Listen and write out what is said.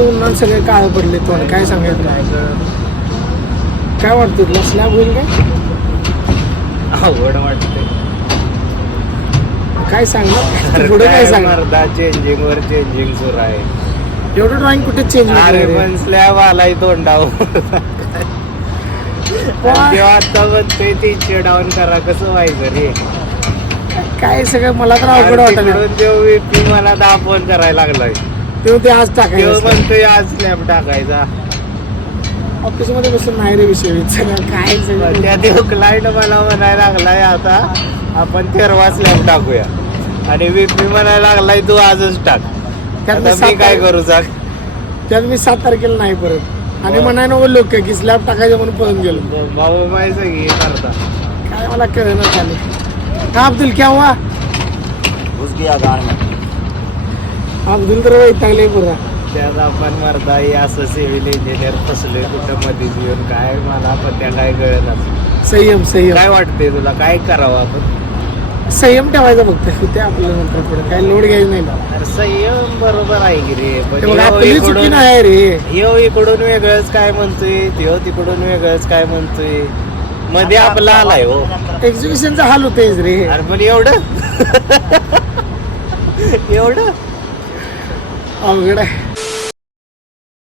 उन्हाळ्यात सगळे काळ पडले तोंड काय सांगायचं काय वाटतं तुला स्लॅब होईल काय अवघड वाटते काय सांगणार पुढे काय सांगणार चेंजिंग वर चेंजिंग सुरू आहे एवढं ड्रॉइंग कुठे चेंज अरे पण स्लॅब आलाय तोंडावर तेव्हा आता म्हणते 300 डाऊन करा कसं व्हायचं रे काय सगळं मला तर अवघड वाटलं तेव्हा मला 10 फोन करायला लागलाय तेव्हा ते आज टाकायचं म्हणतोय आज स्लॅब टाकायचा ऑफिस मध्ये बसून नाही रे विषय सगळं काय सगळं त्या दिवस क्लायंट मला म्हणायला लागलाय आता आपण 13वा स्लॅब टाकूया आणि VP म्हणायला लागलाय तू आजच टाक आता मी काय करू सांग त्यात मी 7 तारखेला नाही परत आणि म्हणाय नको लोक की स्लॅब टाकायचं म्हणून पळून गेलो भाऊ माय सगळी करता काय मला कळलं चालेल हा अब्दुल क्या हुआ घुस गया गाड़ में अब्दुल तर वैतागले पुरा त्यात आपण मरदा असं सिव्हिल इंजिनियर फसलोय कुठं मध्येच येऊन काय मला पण त्या काय कळलं संयम काय वाटतंय तुला काय करावं आपण संयम ठेवायचा फक्त ते आपलं नंतर पुढे काय लोड घ्यायचं नाही अरे संयम बरोबर आहे की रे ते बघ, आपली चुकी नाही रे ह्यो इकडून वेगळंच काय म्हणतोय त्यो तिकडून वेगळंच काय म्हणतोय मध्ये आपला आलाय हो एक्झिबिशनचा हाल होतेच रे अरे पण एवढं एवढं अवघड आहे